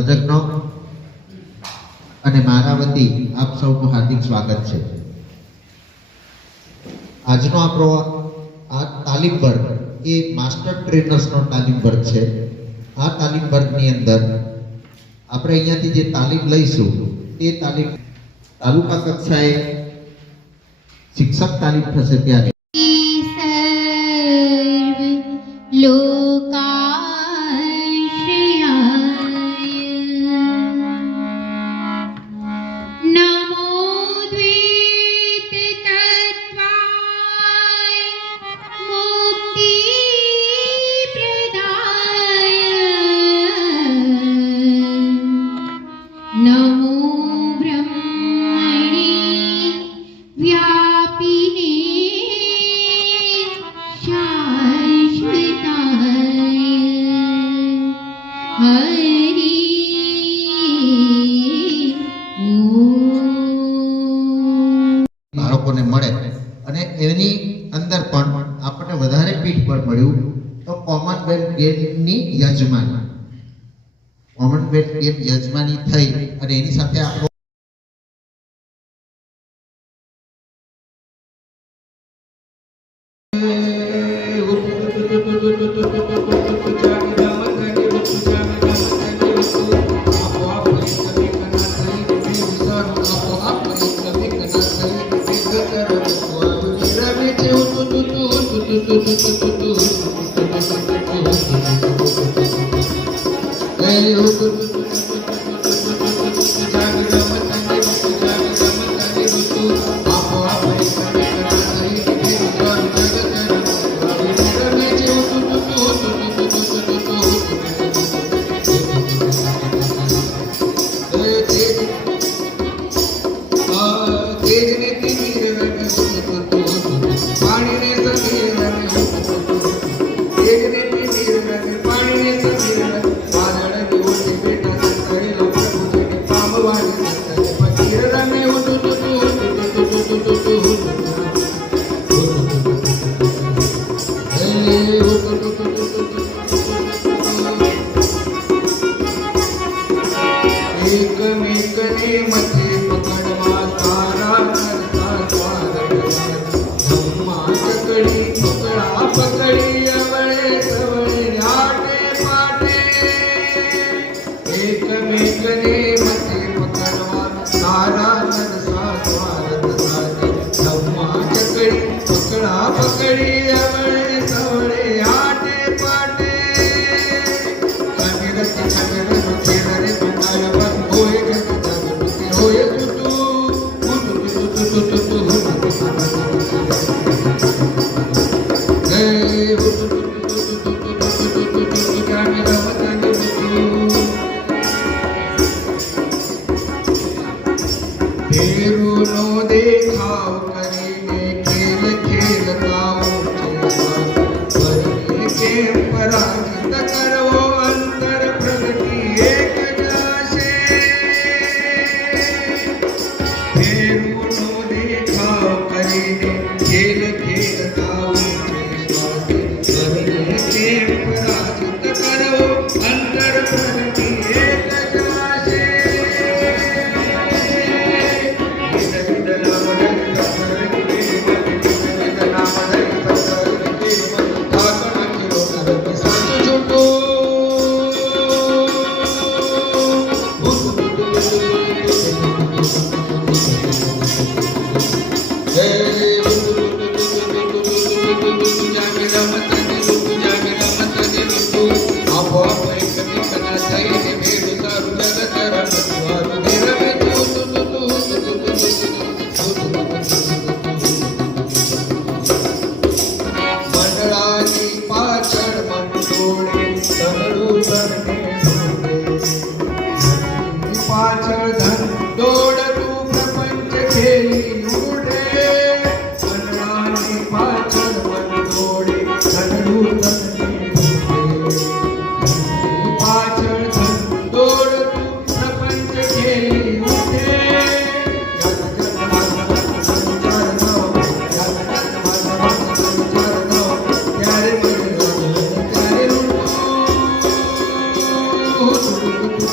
સર્જકનો અને મારા વતી આપ સૌનું હાર્દિક સ્વાગત છે. આજનો આપણો આ તાલીમ વર્ગ એ માસ્ટર ટ્રેનર્સનો તાલીમ વર્ગ છે. આ તાલીમ વર્ગની અંદર આપણે અહીંયાથી જે તાલીમ લઈશું તે તાલીમ તાલુકા કક્ષાએ શિક્ષક તાલીમ થશે ત્યારે બાળકોને મળે અને એની અંદર પણ આપણને વધારે પીઠ પર મળ્યું તો કોમનવેલ્થ ગેમની યજમાની થઈ અને એની સાથે આપણો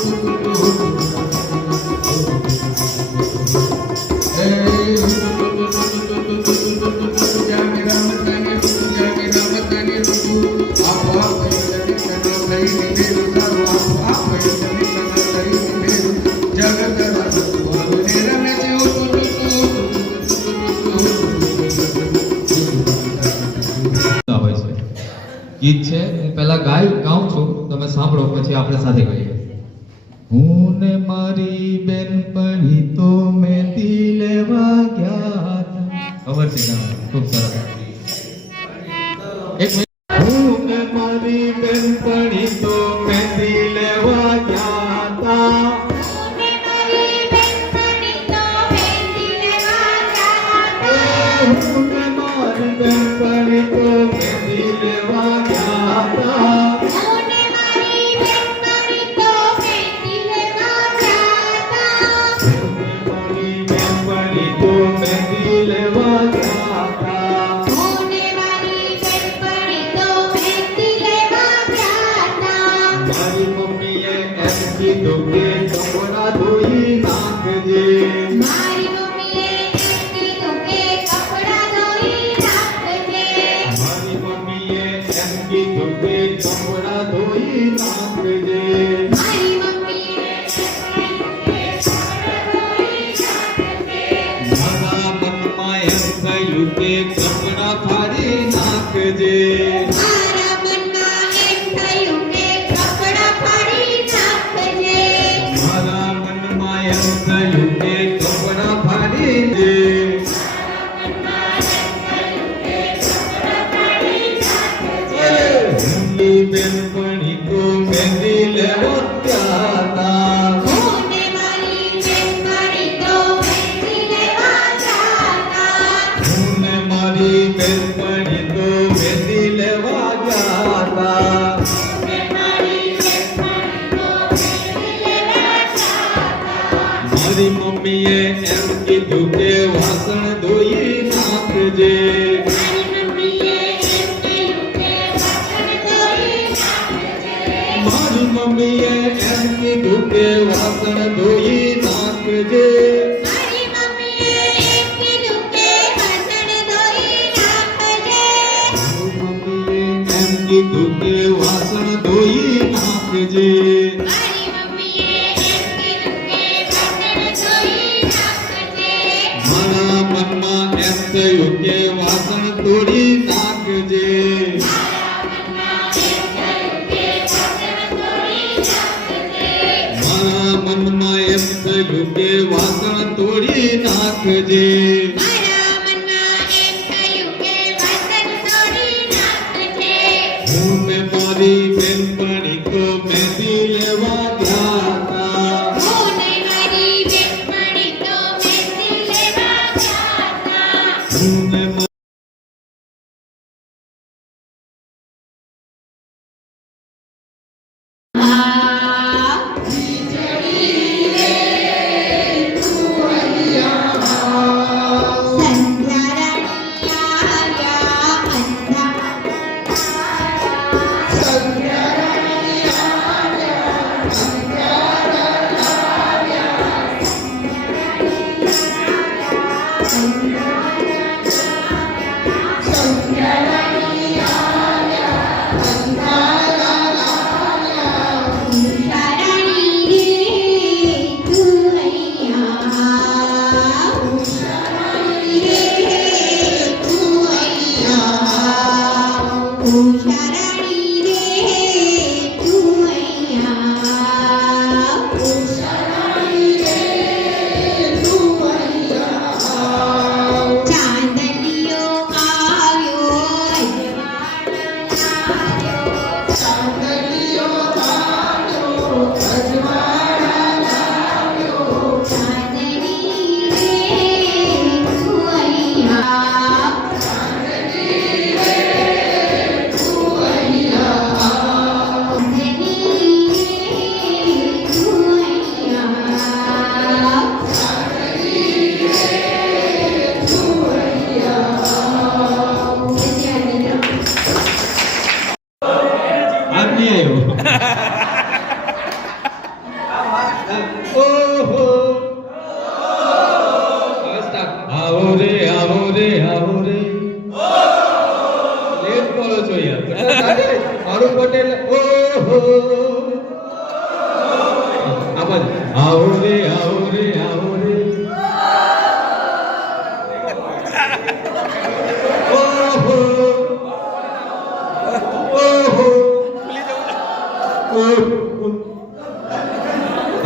Thank you. ગાઉં છું, તમે સાંભળો, પછી આપણે સાથે ગાઈએ. હું ને મારી બેનપણી તો મહેંદી લેવા ગયા હતા. ખબર છે ગાવાનું? ખૂબ સરસ. એક મિનિટ. હું ને મારી બેનપણી તો મહેંદી લેવા ગયા હતા. હું ને મારી બેનપણી તો મહેંદી લેવા ગયા હતા. મારી બેનપણી તો મહેંદી લેવા ગયા હતા. મારી મમ્મીએ એમ કીધું કે કપડાં ધોઈ નાખજે. મારી મમ્મીએ એમ કીધું કે કપડાં ધોઈ નાખજે. મારા મનમાં એમ થયું કે કપડાં ફાડી નાખજે. મારા મનમાં એમ થયું કે કપડાં ફાડી દે. ઊંડી બેનપણી તો મહેંદી લેવા ગયા હતા. હું ને મારી બેનપણી તો મહેંદી લેવા ગયા હતા. મારી મમ્મીએ એમ કીધું કે વાસણ ધોઈ નાખજે. મારી મમ્મીએ એમ કીધું કે વાસણ ધોઈ નાખજે. મમ્મીએ એમ કીધું કે વાસણ ધોઈ નાખજે. મારા મનમાં એમ થયું કે વાસણ તોડી નાખજે. મારા મનમાં એમ થયું કે વાસણ તોડી નાખજે. હું ને મારી બેનપણી તો મહેંદી લેવા ગયા હતા. હું ને મારી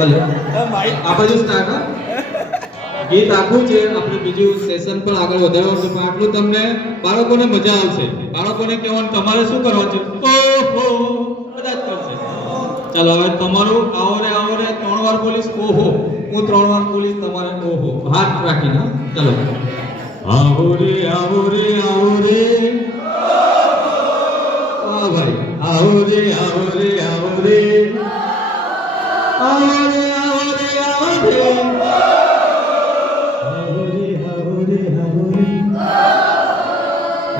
ભલે આ બાજુ સ્ટાર્ટ હા ગીત આખું છે આપણે બીજું સેશન પણ આગળ વધારવાનું છે પણ આટલું તમને બાળકોને મજા આવશે બાળકોને કહેવાનું તમારે શું કરવાનું છે ઓહો બધા જ કરશે ચાલો હવે તમારું આવો રે 3 વાર બોલીશ ઓહો હું 3 વાર બોલીશ તમારે ઓહો હાથ રાખીને હા? ચાલો આવો રે વાહ ભાઈ આવો રે આવો રે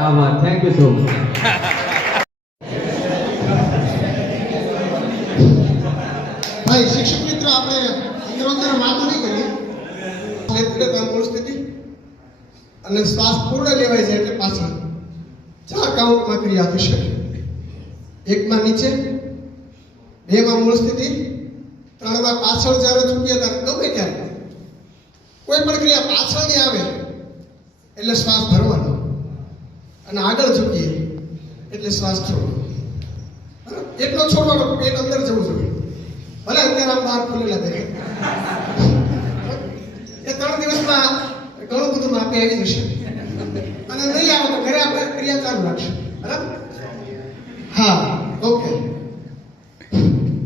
क्या बात थैंक यू सो मच ભાઈ શિક્ષક મિત્રો આપણે અંદર વાતો નહીં કરીએ નેત્રતા મૂળ સ્થિતિ અને શ્વાસ પૂર્ણ લેવાય છે એટલે પાછળ 4 કાઉન્ટમાં ક્રિયા થશે 1 માં નીચે 2 માં મૂળ સ્થિતિ 3 માં પાછળ જ્યારે ઝૂકીએ ત્યારે ગમે ત્યારે કોઈ પણ ક્રિયા પાછળ નહીં આવે એટલે શ્વાસ ભરવાનો અને આગળ ઝૂકીએ એટલે શ્વાસ છોડવાનો બરાબર એટલો છોડવાનો પેટ અંદર જવું જોઈએ ભલે અત્યારે આમ બહાર ખુલેલા દેખાય એ 3 દિવસમાં ઘણું બધું માપે આવી જશે અને નહીં આવે તો ઘરે આપણે ક્રિયા ચાલુ રાખશું બરાબર હા ઓકે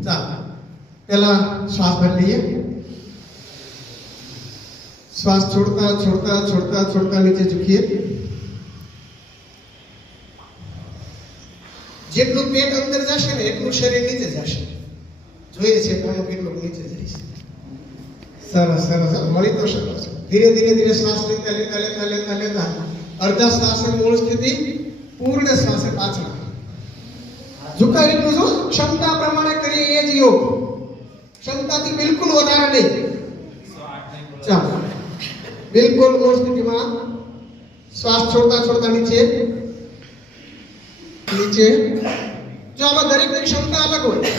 ચાલો પહેલા શ્વાસ ભરી લઈએ શ્વાસ છોડતા નીચે ઝૂકીએ જેટલું પેટ અંદર જશે ને એટલું શરીર નીચે જશે જોઈએ છે કોનો કેટલું નીચે જાય છે સરસ મળી તો સરસ ધીરે શ્વાસ લેતા અર્ધા શ્વાસે મૂળ સ્થિતિ પૂર્ણ શ્વાસે પાછળ ઝુકાવ એટલું જો ક્ષમતા પ્રમાણે કરીએ એ જ યોગ ક્ષમતાથી બિલકુલ વધારે નહીં ચાલો બિલકુલ મૂળ સ્થિતિમાં શ્વાસ છોડતા નીચે જો આમાં દરેકની ક્ષમતા અલગ હોય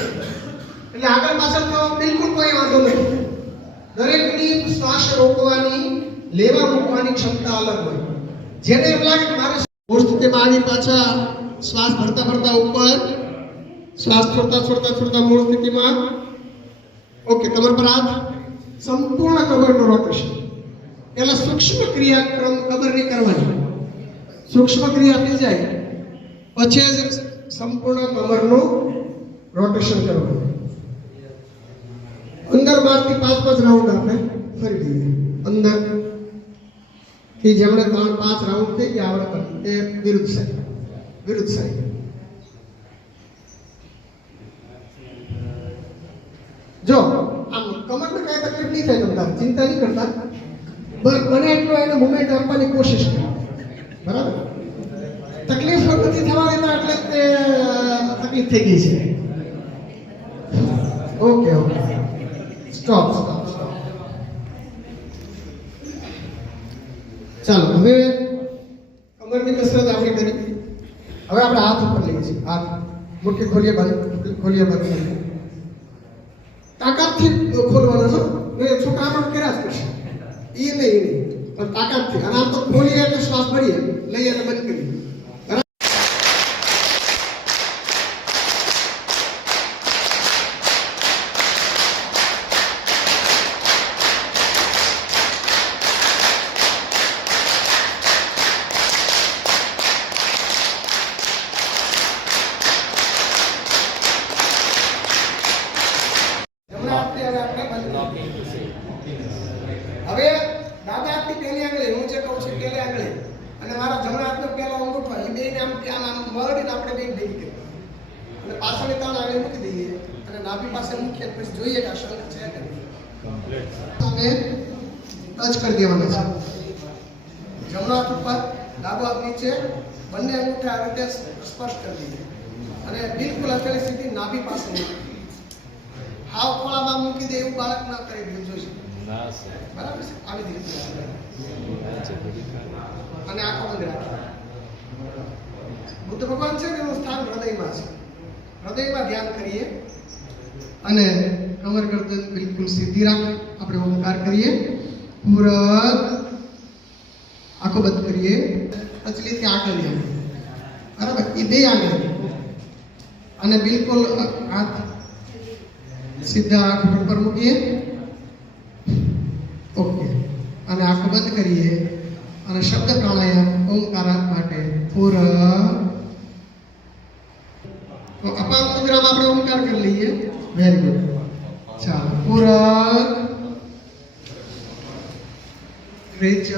એટલે આગળ પાછળ થવા બિલકુલ કોઈ વાંધો નથી દરેકની શ્વાસ રોકવાની લેવા મૂકવાની ક્ષમતા અલગ હોય જેને એમ લાગે કે મારે મૂળ સ્થિતિમાં આવી પાછા શ્વાસ ભરતા ઉપર શ્વાસ છોડતા મૂળ સ્થિતિમાં ઓકે કમર પર હાથ સંપૂર્ણ કમરનો રોટેશન પહેલા સૂક્ષ્મ ક્રિયાક્રમ કમરની કરવાની સૂક્ષ્મ ક્રિયા થઈ જાય પછી જ સંપૂર્ણ કમરનું રોટેશન કરવાનું અંદર બહારથી 5 રાઉન્ડ આપણે ફરી દઈએ અંદર થી જેમણે 5 રાઉન્ડ થઈ ગયા આવડે એ વિરુદ્ધ સાઈડ જો આમ કમરને કઈ તકલીફ નહીં થાય તમારે ચિંતા નહીં કરતા બને એટલો એને મુવમેન્ટ આપવાની કોશિશ કરો બરાબર તકલીફ નથી થવા દેતા એટલે તે તકલીફ થઈ ગઈ છે ઓકે સ્ટોપ ચાલો હવે કમરની કસરત આપણે કરી હવે આપણે હાથ ઉપર લઈએ છીએ હાથ મુઠ્ઠી ખોલીએ બંધ તાકાતથી ખોલવાનો છો ને છોકરા પણ કર્યા જ કરશે એ નહીં પણ તાકાતથી અને આમ તો ખોલીએ એટલે શ્વાસ ભરીએ લઈએ એટલે બંધ કરીએ હવે ડાબા હાથની પહેલી આંગળી હું જે કહું છું પહેલી આંગળી અને મારા જમણા હાથનો પહેલો અંગૂઠો એ બેને આમ વળીને આપણે બેન ભેગી કરી અને પાછળની 3 આંગળી મૂકી દઈએ અને નાભી પાસે મૂકીએ પછી જોઈએ કે આ શંખ છે કે અને ટચ કરી દેવાના છે જમણો હાથ ઉપર ડાબો હાથ નીચે બંને અંગૂઠા આવી રીતે સ્પર્શ કરી દઈએ અને બિલકુલ હથેળી સીધી નાભી પાસે મૂકી હાવ ખોળામાં મૂકી દે એવું બાળક ના કરી દેવું જોઈએ બરાબર છે આવી રીતે અને આંખો બંધ રાખી બુદ્ધ ભગવાન છે કે એનું સ્થાન હૃદયમાં છે હૃદયમાં ધ્યાન કરીએ અને કમર ગરદન બિલકુલ સીધી રાખ આપણે ઓમકાર કરીએ પૂરક આંખો બંધ કરીએ અચલીથી આગળ લઈએ બરાબર એ બે આગળ અને બિલકુલ હાથ સીધા આંખ ઉપર મૂકીએ. ઓકે. અને આંખો બંધ કરીએ અને શબ્દ પ્રાણાયામ ઓમકાર માટે પૂરક. તો અપાર મુદ્રામાં આપણે ઓમકાર કરી લઈએ. Very good. ચાલો પૂરક રેચક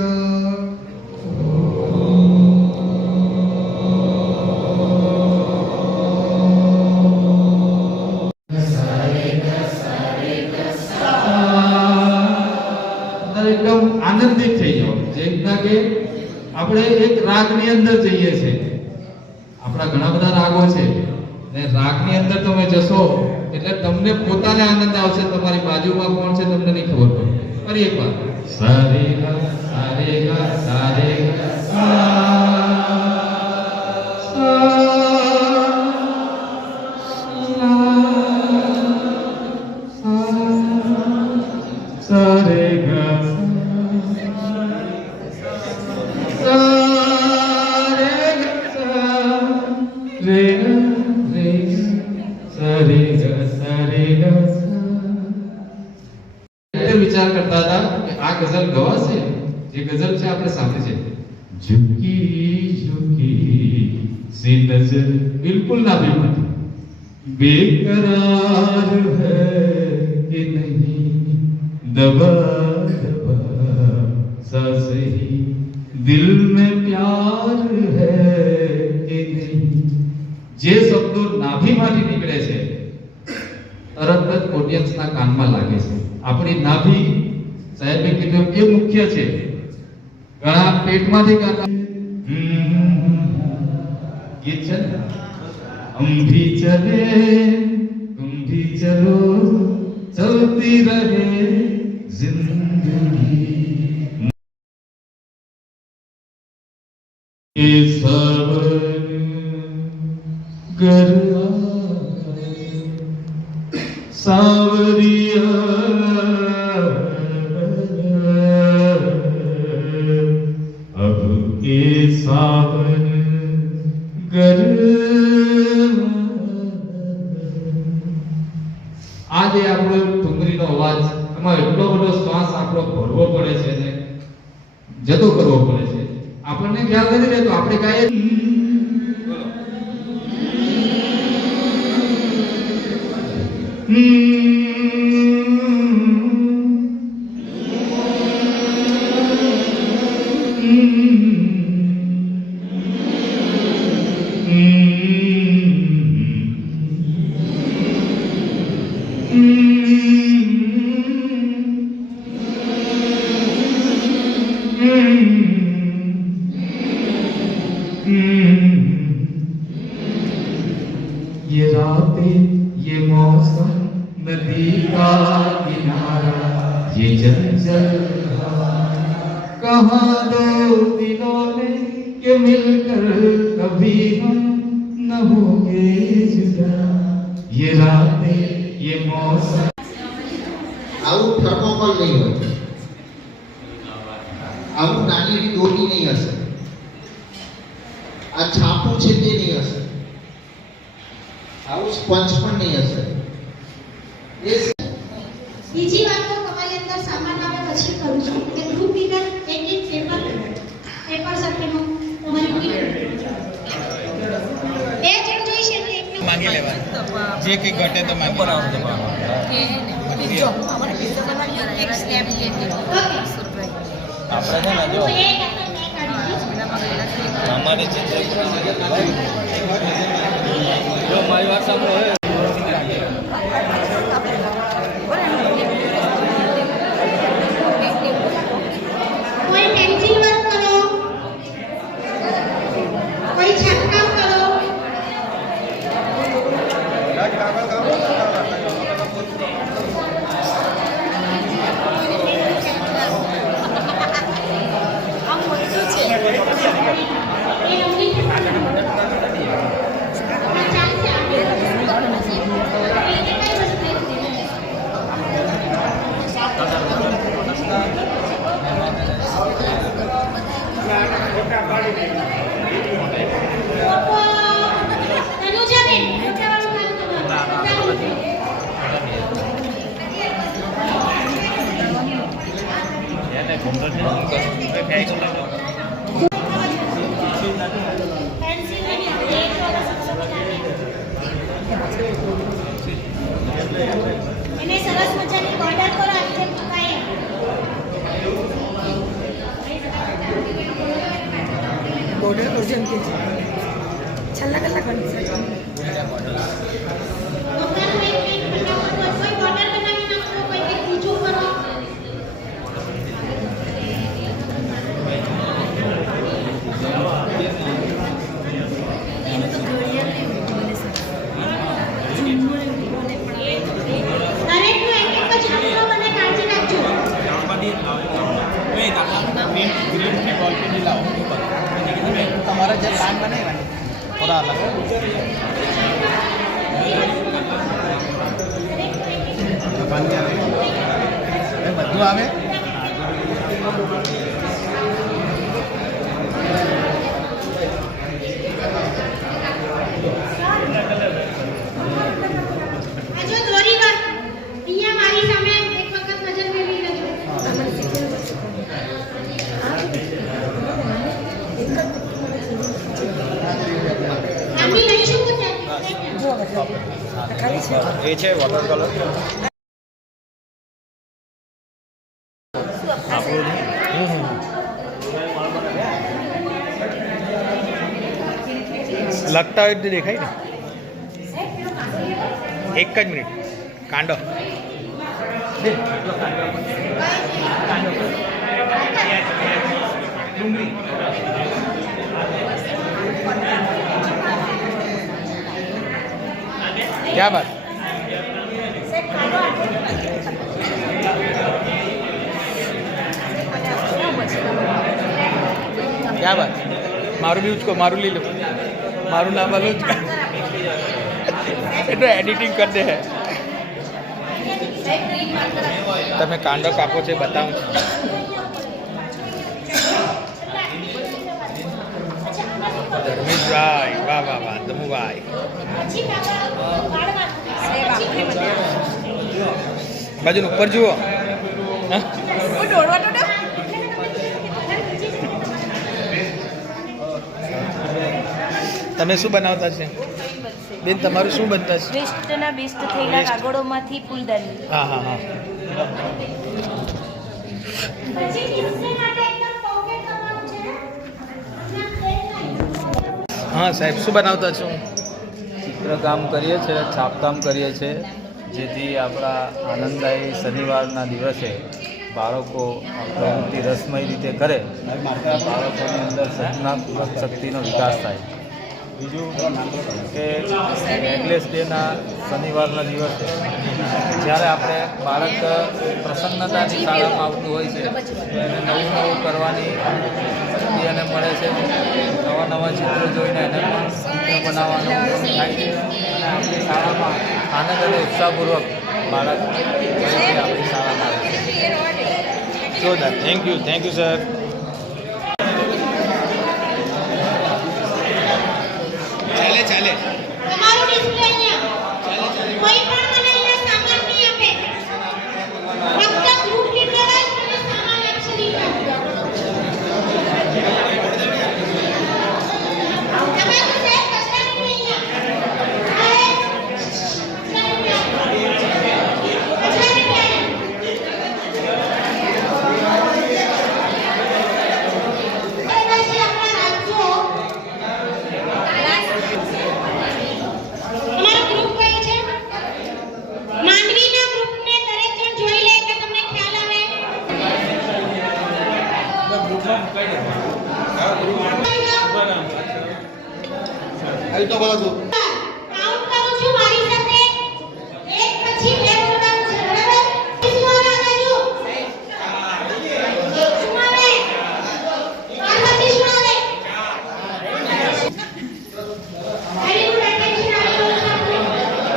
અંદર એકદમ આનંદિત થઈ જાઓ. જેમ કે આપણે એક રાગની અંદર જઈએ છીએ. આપણા ઘણા બધા રાગો છે ને રાગની અંદર તમે જશો એટલે તમને પોતાને આનંદ આવશે. તમારી બાજુમાં કોણ છે તમને નહીં ખબર પડે. ફરી એકવાર સારે ગા સારે ગા સારે ગા સારે ગા વિચાર કરતા હતા કે આ ગઝલ ગવાશે. જે ગઝલ છે આપણે સાથે છે ઝુકી ઝુકી सी नजर बिल्कुल ना भी बेकरार है कि नहीं दबा दबा सा सही दिल में प्यार है कि नहीं. જે શબ્દો નાભીમાંથી નીકળે છે તરત જ ઓડિયન્સના કાનમાં લાગે છે. આપણી નાભી સાહેબે કીધું એ મુખ્ય છે. ઘણા પેટમાંથી ગાતા ગીત છે ને, हम भी चले तुम भी चलो चलती रहे जिंदगी ये सावन घर सावरिया अब ये सावन घर. આજે આપણો ઠુમરીનો અવાજ એમાં એટલો બધો શ્વાસ આપણો ભરવો પડે છે ને જતો કરવો પડે છે. આપણને ખ્યાલ નથી રહેતો આપણે ગાઈએ ये रातें ये मौसम नदी का किनारा ये जंगल कहाँ दो दिलों ने के मिलकर कभी हम न होंगे जुदा. ये रातें ये मौसम આવું થર્મોકોલ નહીં હોય, આવું નાની એવી દોરી નહીં હશે, આ છાપું છે તે નહીં હશે, આવું સ્પંજ પણ નહીં હશે. બીજી વાત તો તમારી અંદર સામાન આવે પછી કરું છું કે ગ્રુપ લીડર એક એક પેપર સાથેનું તમારી ગ્રુપ એ જેમ જોઈ છે કે એકને માંગી લેવા જે કઈ ઘટે તો માંગી લેવા. જો અમારે પીઝા બનાવી એક સ્ટેપ લે આપણે છે ને જો તો એક અંદર મેં કાઢી અમારી જે જો મારી વાત સાંભળો કોઈ પેન્સિલ વર્ક કરો, કોઈ છાપકામ કરો. એ રંગીન ચાલશે આપણે. એ કઈ વસ્તુ તનુજાબેન, નીચેવાળું કામ તમારું. એને સરસ મજાની બોર્ડર કરો આ રીતે મુકાય બોર્ડર કરજો એમ કે છેલ્લા કલાક લોકોનું એક ફટાફટ કોઈ બોર્ડર બનાવી નાખો કોઈ કંઈક બીજું કરો દરેકનું એક એક જ હાથમાં મને કાળજી રાખજો તમારા જે પ્લાન બનેगा થોડા અલગ બધું આવે આ જો દોરી વર્ક અહીંયા મારી સામે એક વખત નજર ફેરવી લેજો આમી લઈશું તો ખાલી છે એ છે વોટર કલર લગતા હોય તો દેખાય ને એક જ મિનિટ કાંડો क्या बात क्या बात मारू भी उसको मारू ली लो मारू नाम वालों એટલે એડિટિંગ કરી દે તમે કાંડો કાપો છે બતાવું ધર્મેશભાઈ વાહ વાહ વાહ દમુભાઈ બાજુ ઉપર જુઓ હા? તમે શું બનાવતા છે બેન તમારું શું બનતા છે વેસ્ટના બેસ્ટ થયેલા કાગળોમાંથી ફૂલદાની હા હા હા પછી કિસ્સે માટે એકદમ પોકેટ કરવાનું છે હા સાહેબ શું બનાવતા છો ચિત્રકામ કરીએ છીએ છાપકામ કરીએ છીએ જેથી આપણા આનંદદાયી શનિવારના દિવસે બાળકો આ પ્રવૃત્તિ રસમય રીતે કરે બાળકોની અંદર સર્જનાત્મક શક્તિનો વિકાસ થાય બીજું કે નેકલેસ ડેના શનિવારના દિવસે જ્યારે આપણે બાળક પ્રસન્નતાની શાળામાં આવતું હોય છે એને નવું નવું કરવાની શક્તિ એને મળે છે નવા નવા ચિત્રો જોઈને એને પણ ચિત્ર બનાવવાનું થાય છે અને આપણી શાળામાં આનંદ અને ઉત્સાહપૂર્વક બાળક ફરીથી આપણી શાળામાં આવે છે જોરદાર થેન્ક યુ સર ચાલે ચાલે તમારું ડિસ્પ્લે અહીંયા કોઈ પણ મને અહીંયા સામાન નહીં આપે ફક્ત ગ્રુપ લીડર જ મને સામાન આપશે દીકરા તમે શું છે કચરાની નહીં તમારો ગ્રુપ કયો છે માનવીના ગ્રુપને દરેક જણ જોઈ લે એટલે તમને ખ્યાલ આવે કાઉન્ટ કરું છું મારી સાથે એક પછી બે બોલવાનું છે બરાબર શું આવે બાજુ શું આવે ત્યાર પછી શું આવે વેરી ગુડ એટેન્શન આવી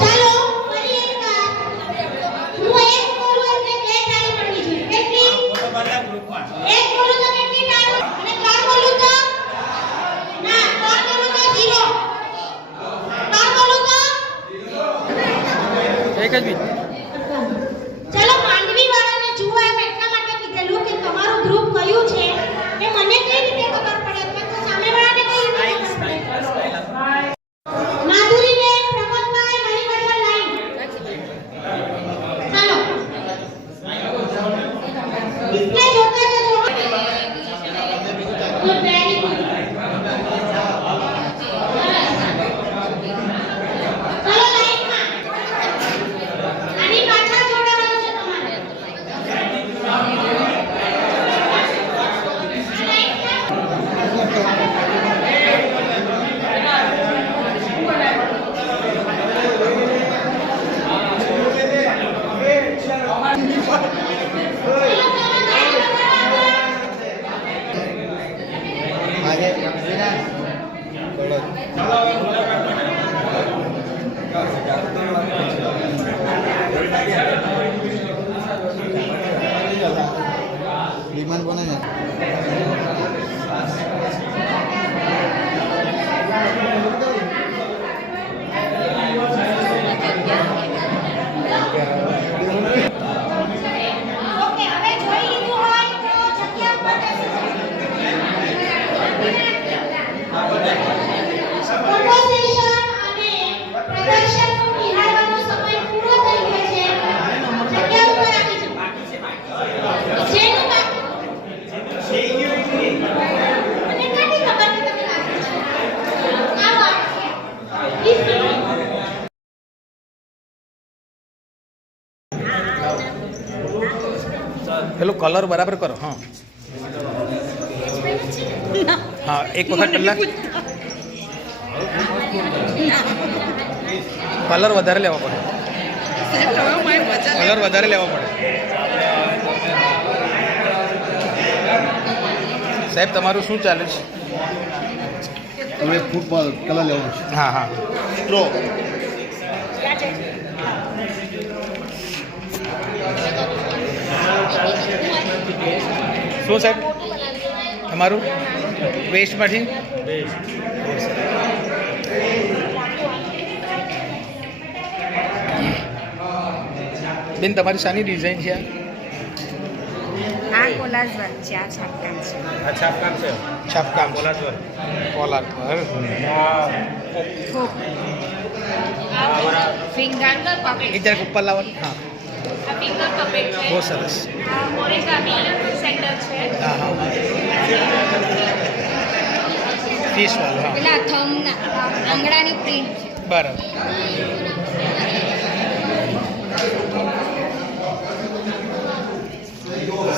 ચાલો ફરી એકવાર હું એક બોલું એટલે બે એક જ મિનિટ. ચલો માંડવી વાળાને જુઓ એમ એટલા માટે કીધેલું કે તમારું ગ્રુપ કયું છે એ મને કઈ રીતે ખબર પડે અથવા તો સામેવાળાને કઈ રીતે ખબર પડે માધુરીબેન પ્રમોદભાઈ મારી પાછળ લાઈન ચાલો ડિસ્પ્લે જોતા જજો ગુડ વેરી ગુડ ચલો લાઈનમાં આની પાછળ જોડાવાનું છે તમારે વિમાન કોને ઓકે હવે જોઈ લીધું હોય તો જગ્યા ઉપર ફોટો સેશન અને પ્રદર્શનનું નિહાળવાનો સમય પૂરો થઈ ગયો છે જગ્યા ઉપર આપી દો જેનું બાકી મને કાઢી ખબર કે તમે બાકી છો આવો પ્લીઝ પેલો કલર બરાબર કરો. હા હા એક વખત પહેલાં કલર વધારે લેવો પડે. કલર વધારે લેવો પડે. સાહેબ તમારું શું ચાલે છે? તમે ફૂટબોલ કલર લેવો છે હા હા સ્ટ્રો શું સાહેબ તમારું વેસ્ટમાંથી બેન તમારી શાની ડિઝાઇન છે? આ કોલાજ વર્ક છે, આ છાપકામ છે. આ છાપકામ છે. છાપકામ collage work. Collage work. Finger puppet. એક જરાક ઉપર લાવો. હા આ ફિંગર પપેટ છે. બહુ સરસ. આ ઓરેગામી સેન્ટર છે. હા હા ફિશ વાળું. હા પેલા થંબના આંગળાની પ્રિન્ટ છે. બરાબર.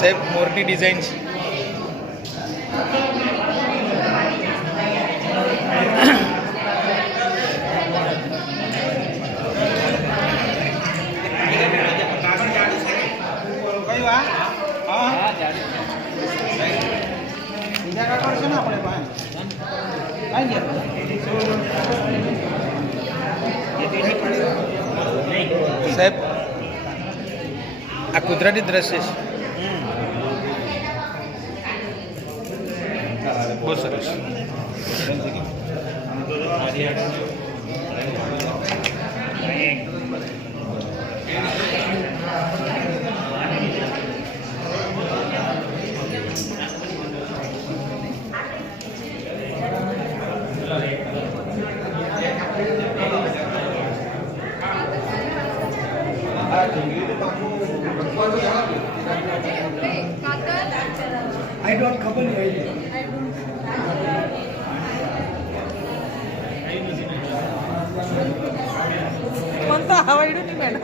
સાહેબ મોરની ડિઝાઇન છે. સાહેબ આ કુદરતી દ્રશ્ય છે. બહુ સરસ. I don't ખબર નહીં મને તો આવડ્યું નહીં મેડમ.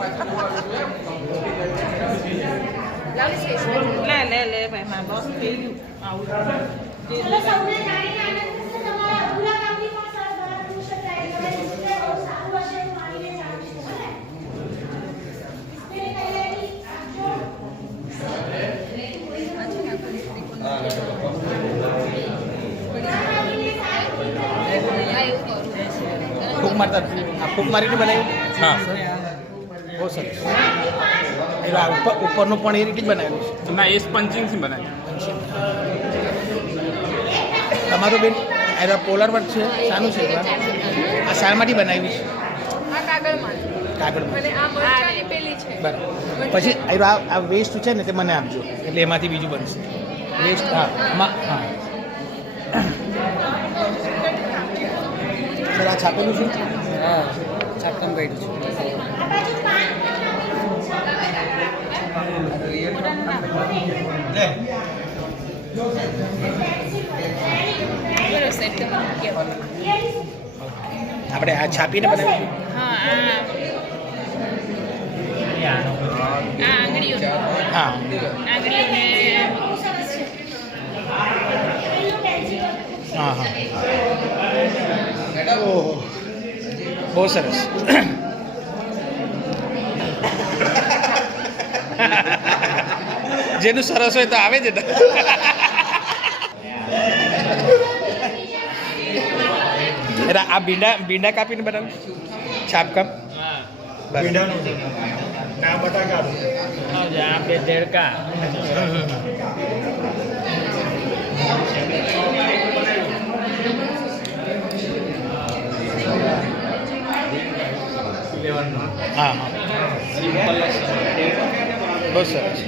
લે ભાઈ મારે બસ થઈ ગયું આવું. ચલો સૌને જાણીને આનંદ થશે તમારા અધૂરા કામની પણ સર દ્વારા પૂરી શકાય એટલે ડિસ્પ્લે બહુ સારું હશે એવું માનીને જાણું છું ભલે ડિસ્પ્લે તૈયારી ફૂક મારતા આ ફૂક મારીને બનાવ્યું. હા બહુ સરસ. એટલે આ ઉપરનું પણ એ રીતે જ બનાવેલું છે. ના એ સ્પંચિંગથી બનાવ્યું. તમારું બેન આ પોલર વર્ક છે શાનું છે? આ શાળમાંથી બનાવ્યું છે. આ કાગળમાં કાગળમાં અને આ મરચાની પેલી છે બરાબર પછી આ વેસ્ટ છે ને તે મને આપજો એટલે એમાંથી બીજું બનશે વેસ્ટ હા હા સર આ છાપેલું છે હા છાપકામ કર્યું છે આ બાજુ પાન આપણે આ છાપીને બનાવ્યું હા આંગળીઓ હા હા હા ઓહો બહુ સરસ જેનું સરસ હોય તો આવે જ ને એટલે આ ભીંડા કાપીને બનાવ્યું છાપકામ ભીંડાનું ના બટાકા આપણે દેડકા હા હા બહુ સરસ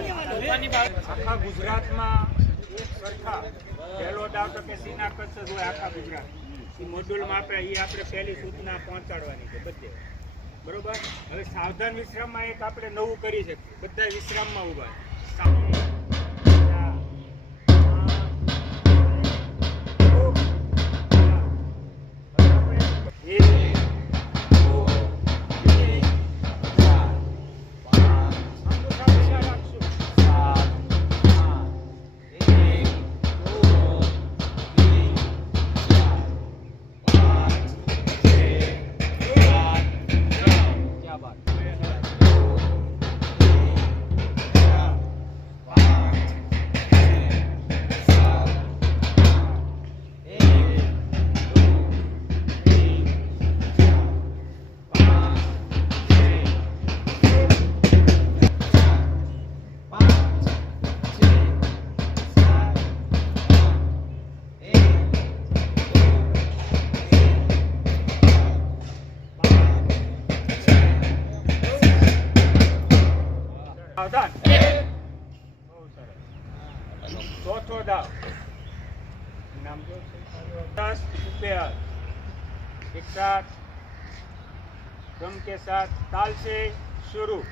આખા ગુજરાતમાં એક સરખા પહેલો દાવ તો કે સીના કચ્છ જ હોય આખા ગુજરાત એ મોડ્યુલમાં આપણે પહેલી સૂચના પહોંચાડવાની છે બધે બરોબર. હવે સાવધાન વિશ્રામમાં એક આપણે નવું કરી શકીએ બધા વિશ્રામમાં ઊભા સાવધાન. બહુ સરસ. ચોથો દાવ નામ જો 10 રૂપિયા एक साथ ड्रम के साथ ताल से शुरू.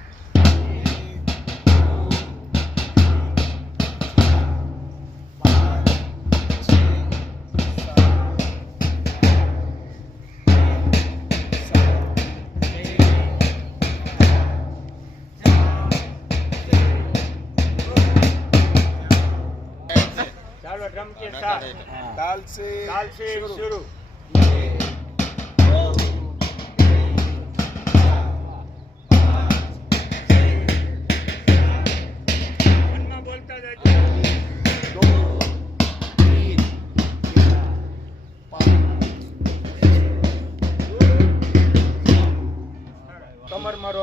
चलो ड्रम के साथ ताल से शुरू.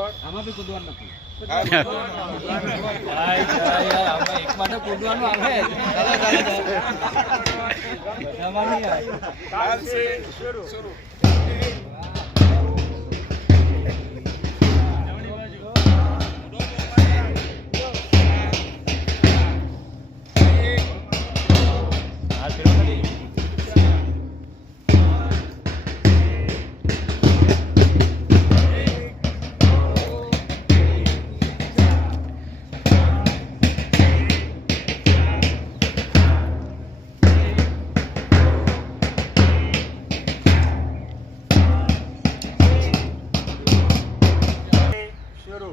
બરોબર આમાં બી કૂદવાનું નથી. એક માટે કૂદવાનું આવે બધામાં નહીં આવે. ताल से शुरू હા પેલો નથી. शुरू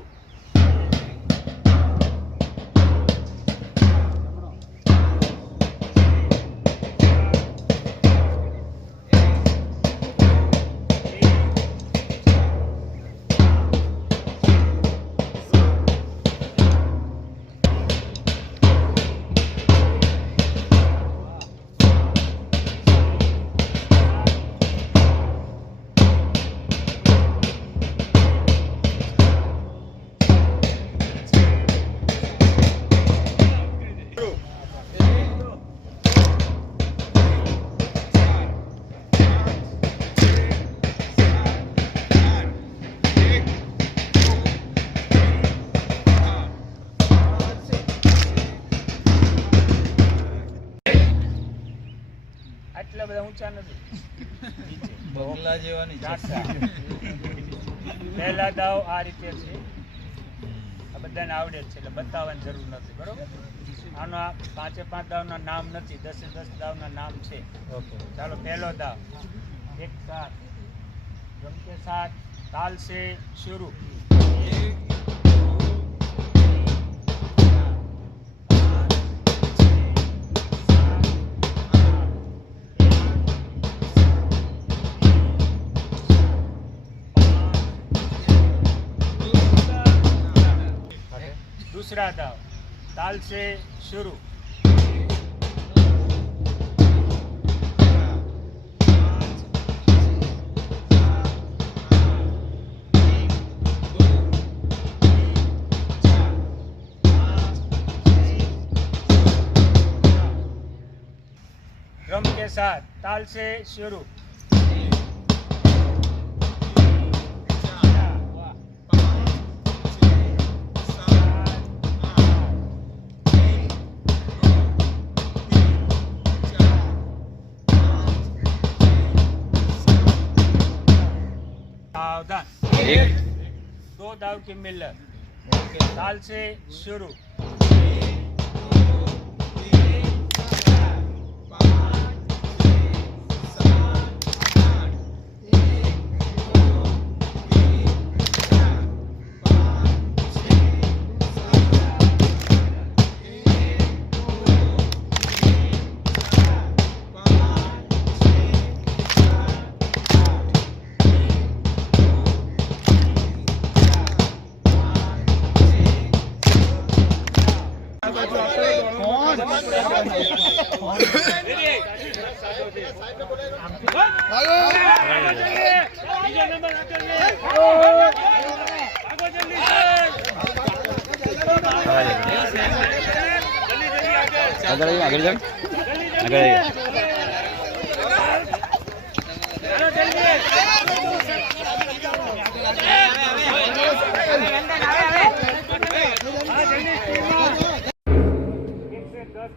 આટલા બધા ઊંચા નથી નીચે. બંગલા જેવાની ઝાટકા. પહેલા દાવ આ રીતે છે, આ બધાને આવડે જ છે એટલે બતાવવાની જરૂર નથી, બરોબર. આના 5 5 દાવના નામ નથી, 10 10 દાવના નામ છે. ચાલો પહેલો દાવ 1 7 रम के साथ ताल से शुरू दूसरा दाव ताल से शुरू ड्रम के साथ ताल से शुरू सावधान, 2 दाव की मिलर ताल से शुरू આગળ જાઓ, આગળ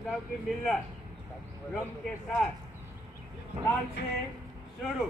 दाव की मिलर ड्रम के साथ ताल से शुरू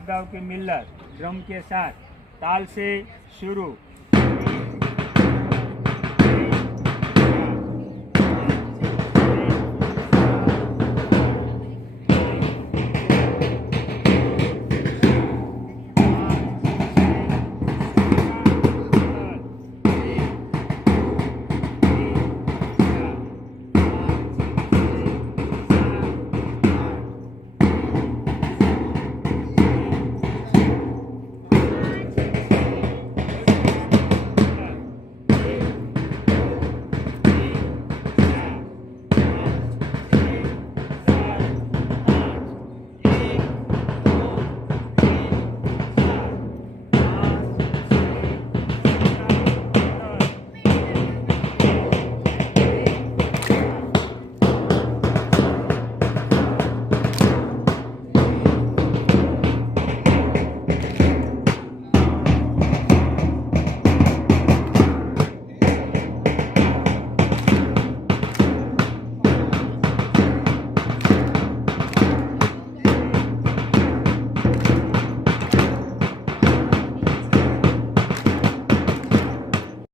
साथ गाँव की मिल्लत ड्रम के साथ ताल से शुरू